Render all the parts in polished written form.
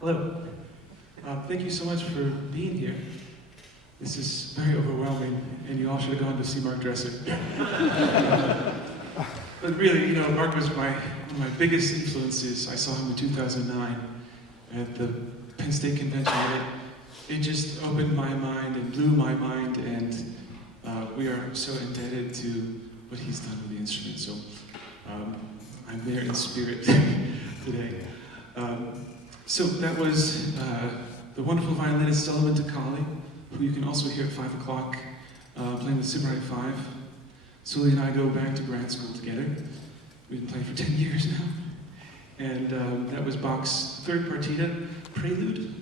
Hello. Thank you so much for being here. This is very overwhelming, and you all should have gone to see Mark Dresser. But really, you know, Mark was one of my biggest influences. I saw him in 2009 at the Penn State Convention. It just opened my mind and blew my mind, and we are so indebted to what he's done with the instrument. So I'm there in spirit today. So that was the wonderful violinist Sullivan Takali, who you can also hear at 5 o'clock playing with Sybarite 5. Sully and I go back to grad school together. We've been playing for 10 years now. And that was Bach's third partita, Prelude,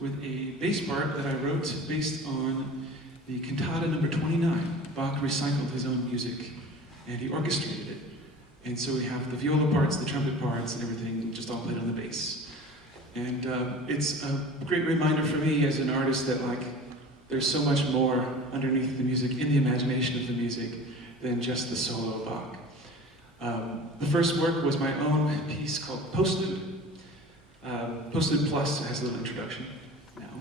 with a bass part that I wrote based on the cantata number 29. Bach recycled his own music, and he orchestrated it. And so we have the viola parts, the trumpet parts, and everything just all played on the bass. And it's a great reminder for me as an artist that there's so much more underneath the music, in the imagination of the music, than just the solo of Bach. The first work was my own piece called Postlude. Postlude Plus has a little introduction now.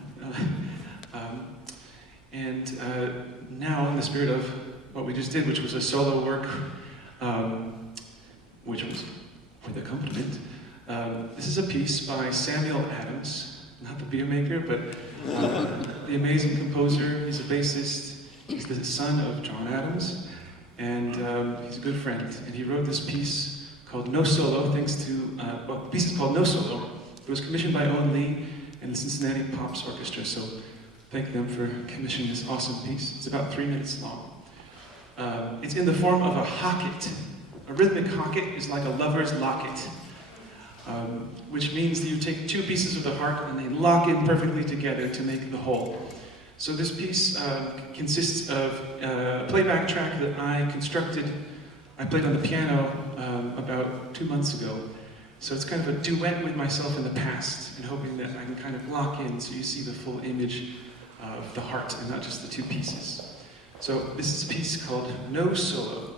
And now, in the spirit of what we just did, which was a solo work, which was with accompaniment, this is a piece by Samuel Adams, not the beer maker, but the amazing composer. He's a bassist. He's the son of John Adams, and he's a good friend. And he wrote this piece called No Solo, thanks to, the piece is called No Solo. It was commissioned by Owen Lee and the Cincinnati Pops Orchestra, so thank them for commissioning this awesome piece. It's about 3 minutes long. It's in the form of a hocket. A rhythmic hocket is like a lover's locket, which means that you take two pieces of the harp and they lock in perfectly together to make the whole. So this piece consists of a playback track that I constructed. I played on the piano about 2 months ago. So it's kind of a duet with myself in the past, and hoping that I can kind of lock in so you see the full image of the heart and not just the two pieces. So this is a piece called No Solo.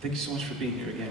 Thank you so much for being here again.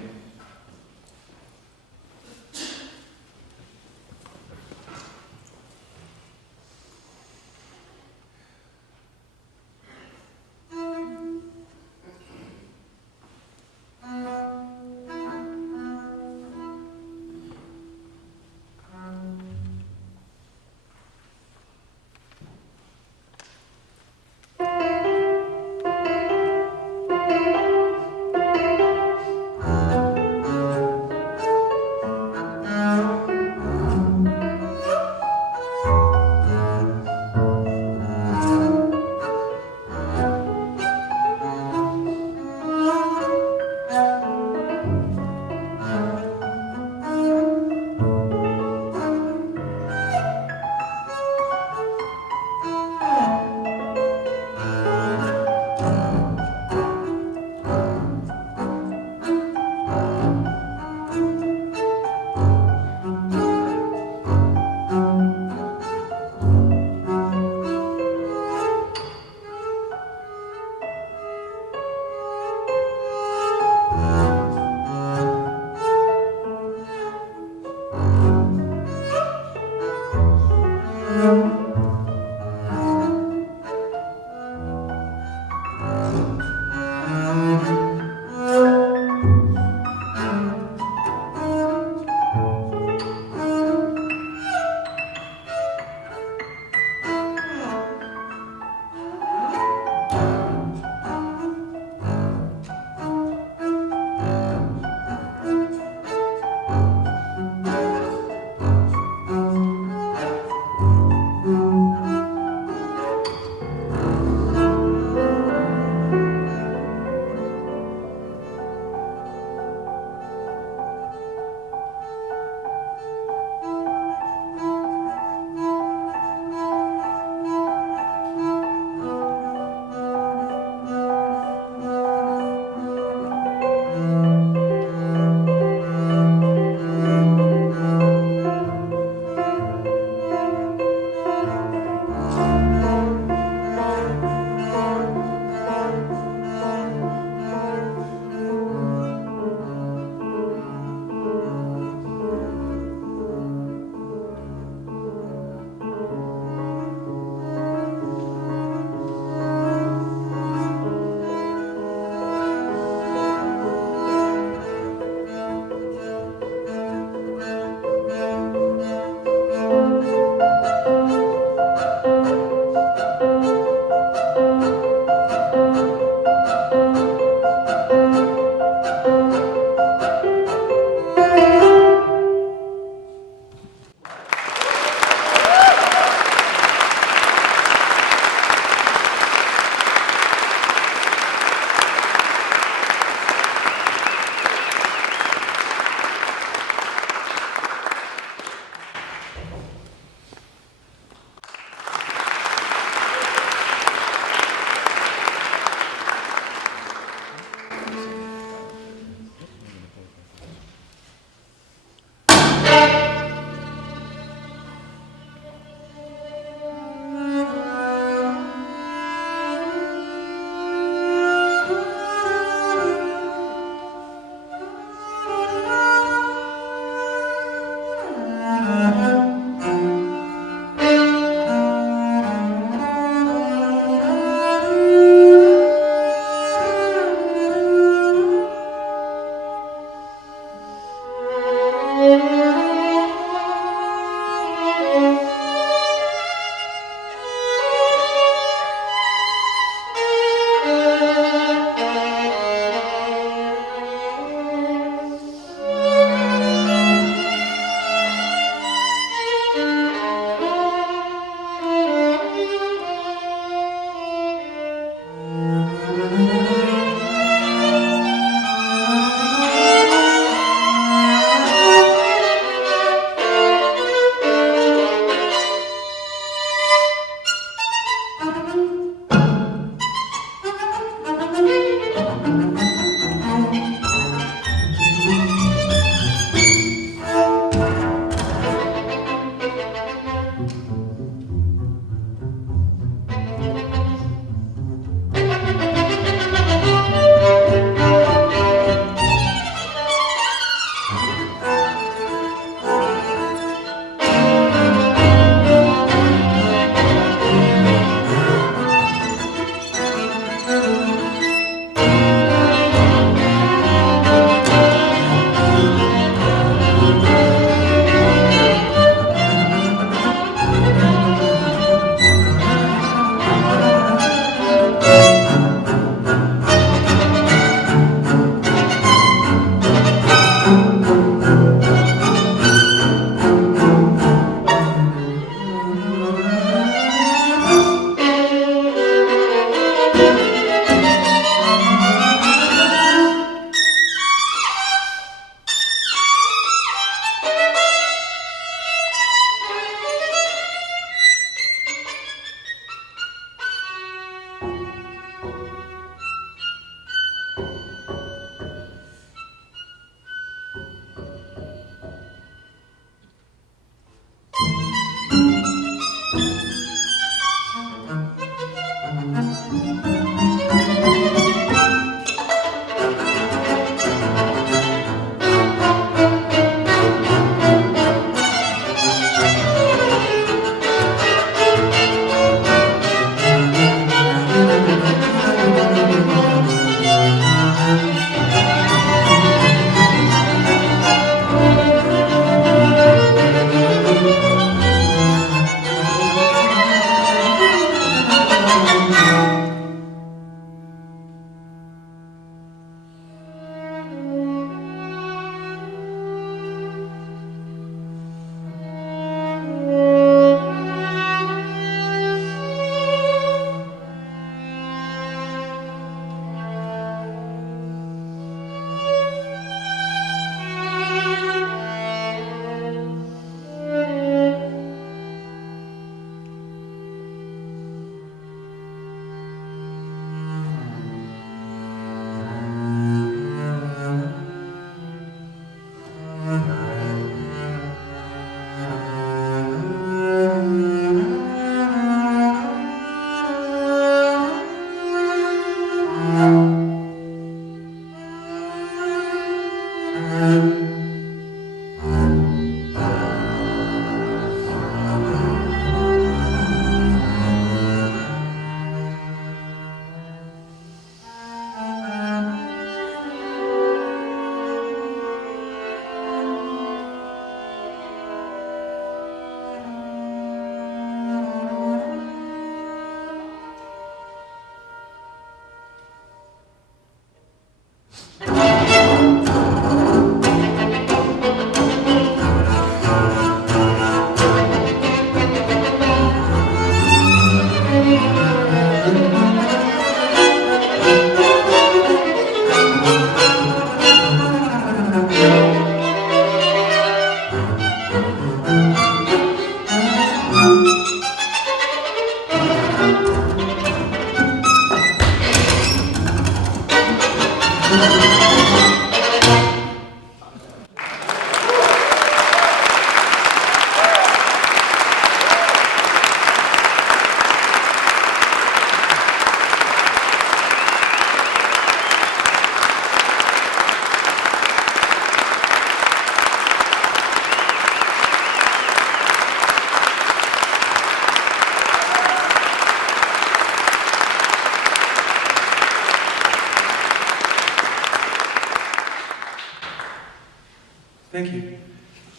Thank you.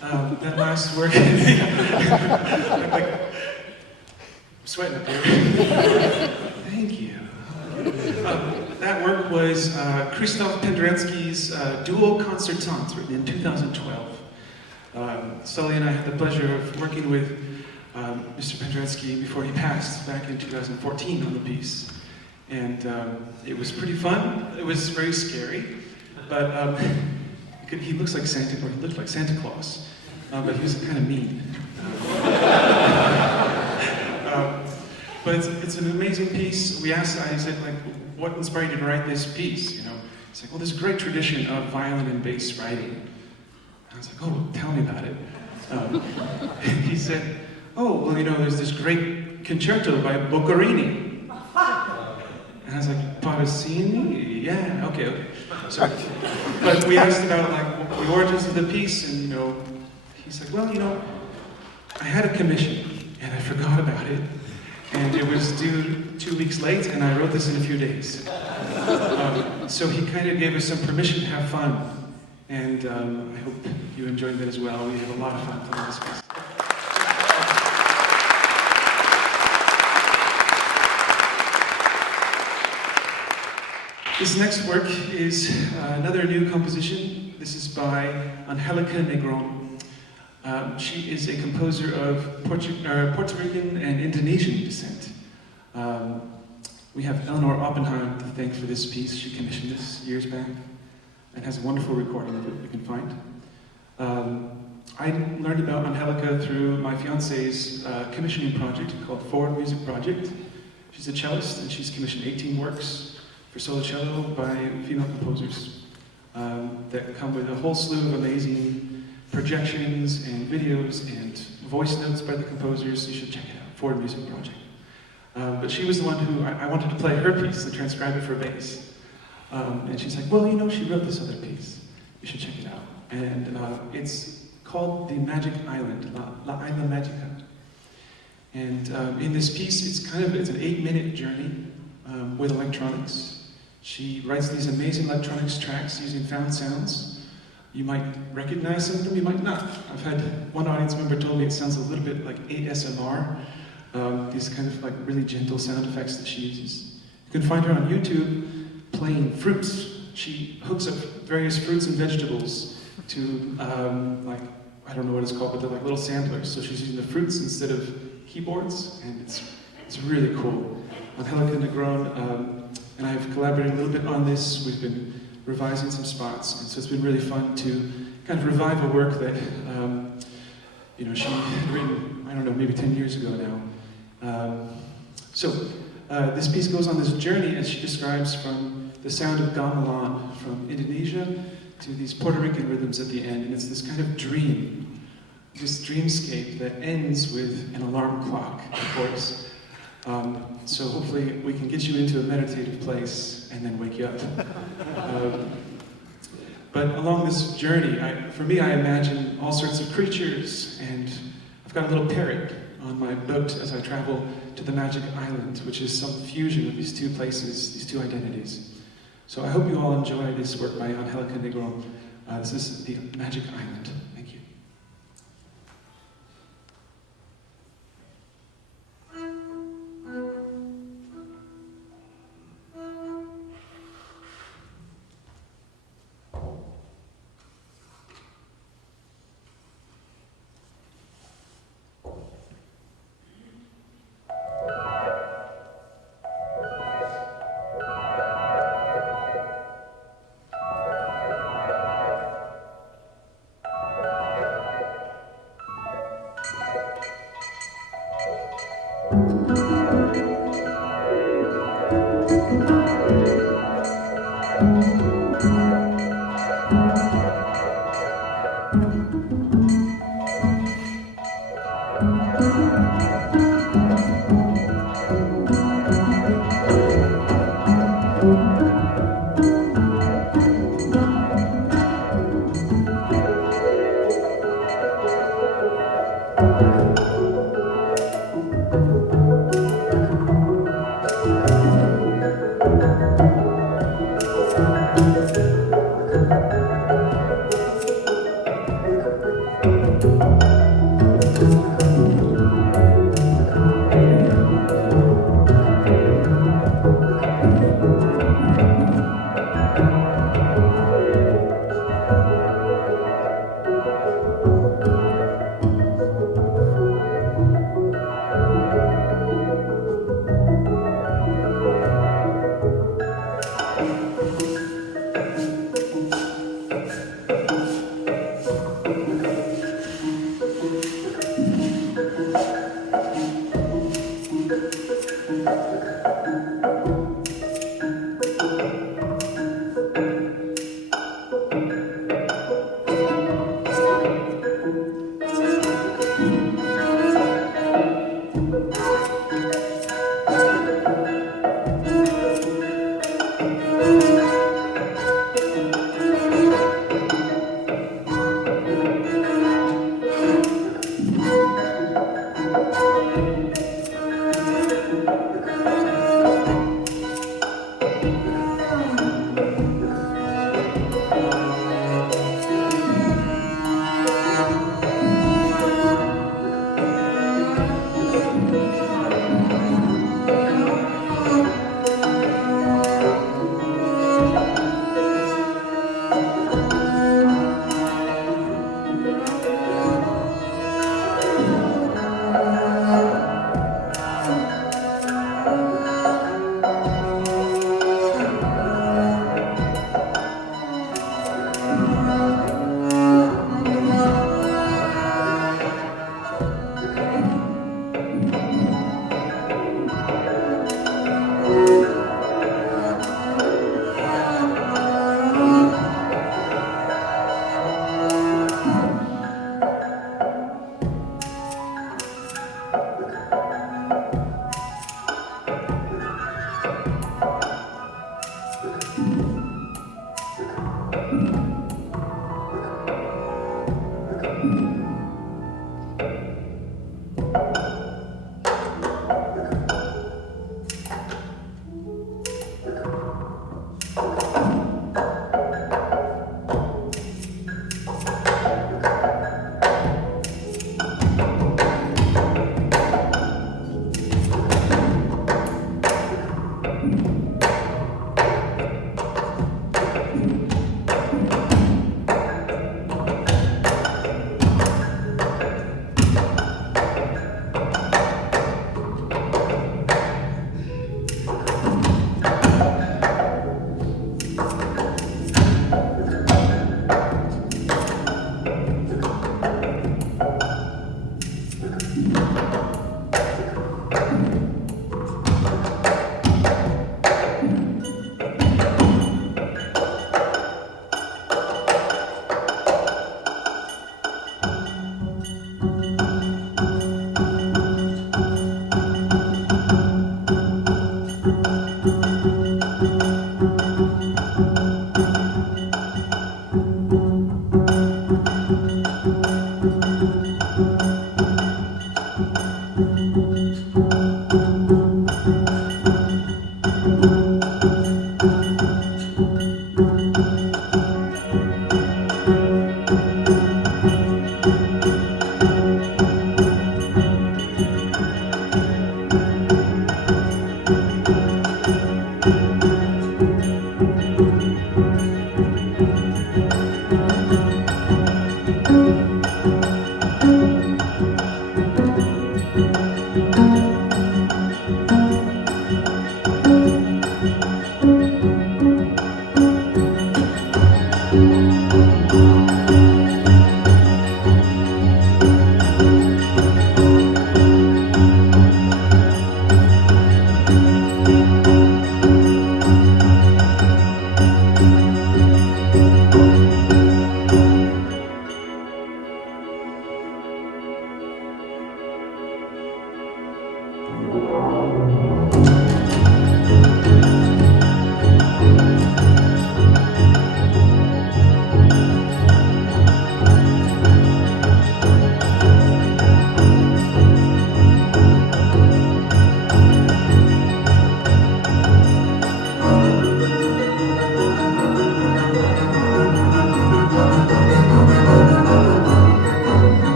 That last work, I'm like sweating up here. Thank you. That work was Krzysztof Penderecki's Duo Concertante, written in 2012. Sully and I had the pleasure of working with Mr. Penderecki before he passed back in 2014 on the piece. And it was pretty fun. It was very scary, but he looks like Santa, or he looked like Santa Claus, but he was kind of mean. But it's an amazing piece. I said, like, what inspired you to write this piece? You know, it's like, well, there's a great tradition of violin and bass writing. And I was like, oh, tell me about it. He said, oh, well, you know, there's this great concerto by Boccherini. And I was like, Pausini? Yeah, okay. So, but we asked about like the origins of the piece, and you know, he's like, well, you know, I had a commission and I forgot about it, and it was due 2 weeks late, and I wrote this in a few days. So he kind of gave us some permission to have fun, and I hope you enjoyed that as well. We had a lot of fun playing this piece. This next work is another new composition. This is by Angelica Negron. She is a composer of Puerto Rican and Indonesian descent. We have Eleanor Oppenheim to thank for this piece. She commissioned this years back and has a wonderful recording of it you can find. I learned about Angelica through my fiance's commissioning project called Forward Music Project. She's a cellist, and she's commissioned 18 works for solo cello by female composers that come with a whole slew of amazing projections and videos and voice notes by the composers. You should check it out, Forward Music Project. But she was the one who I wanted to play her piece and transcribe it for bass. And she's like, well, you know, she wrote this other piece. You should check it out. And it's called The Magic Island, La Isla Magica. And in this piece, it's an 8-minute journey with electronics. She writes these amazing electronics tracks using found sounds. You might recognize some of them, you might not. I've had one audience member told me it sounds a little bit like ASMR, these kind of like really gentle sound effects that she uses. You can find her on YouTube playing fruits. She hooks up various fruits and vegetables to like, I don't know what it's called, but they're like little samplers. So she's using the fruits instead of keyboards, and it's really cool. Angelica Negron and I have collaborated a little bit on this. We've been revising some spots, and so it's been really fun to kind of revive a work that you know, she had written, I don't know, maybe 10 years ago now. This piece goes on this journey, as she describes, from the sound of gamelan from Indonesia to these Puerto Rican rhythms at the end, and it's this kind of dream, this dreamscape that ends with an alarm clock, of course. So hopefully we can get you into a meditative place and then wake you up. But along this journey, for me, I imagine all sorts of creatures, and I've got a little parrot on my boat as I travel to the Magic Island, which is some fusion of these two places, these two identities. So I hope you all enjoy this work by Angelica Negron. This is The Magic Island. Thank you.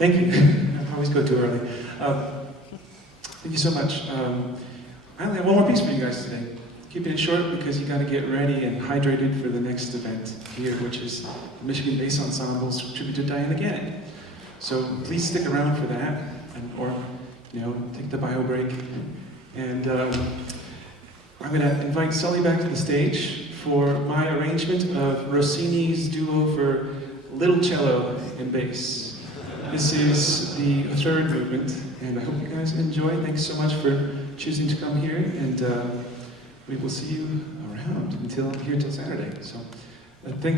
Thank you. I always go too early. Thank you so much. I only have one more piece for you guys today. Keeping it short because you got to get ready and hydrated for the next event here, which is Michigan Bass Ensemble's tribute to Diana Gannon. So please stick around for that, or take the bio break. And I'm going to invite Sully back to the stage for my arrangement of Rossini's duo for little cello and bass. This is the third movement, and I hope you guys enjoy. Thanks so much for choosing to come here, and we will see you around until Saturday. So,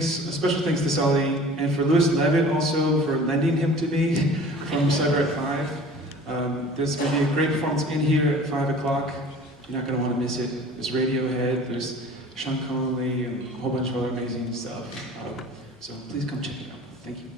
special thanks to Sully and for Louis Levitt also for lending him to me from Cyber at 5. There's going to be a great performance in here at 5 o'clock. You're not going to want to miss it. There's Radiohead, there's Sean Connery, and a whole bunch of other amazing stuff. So please come check it out. Thank you.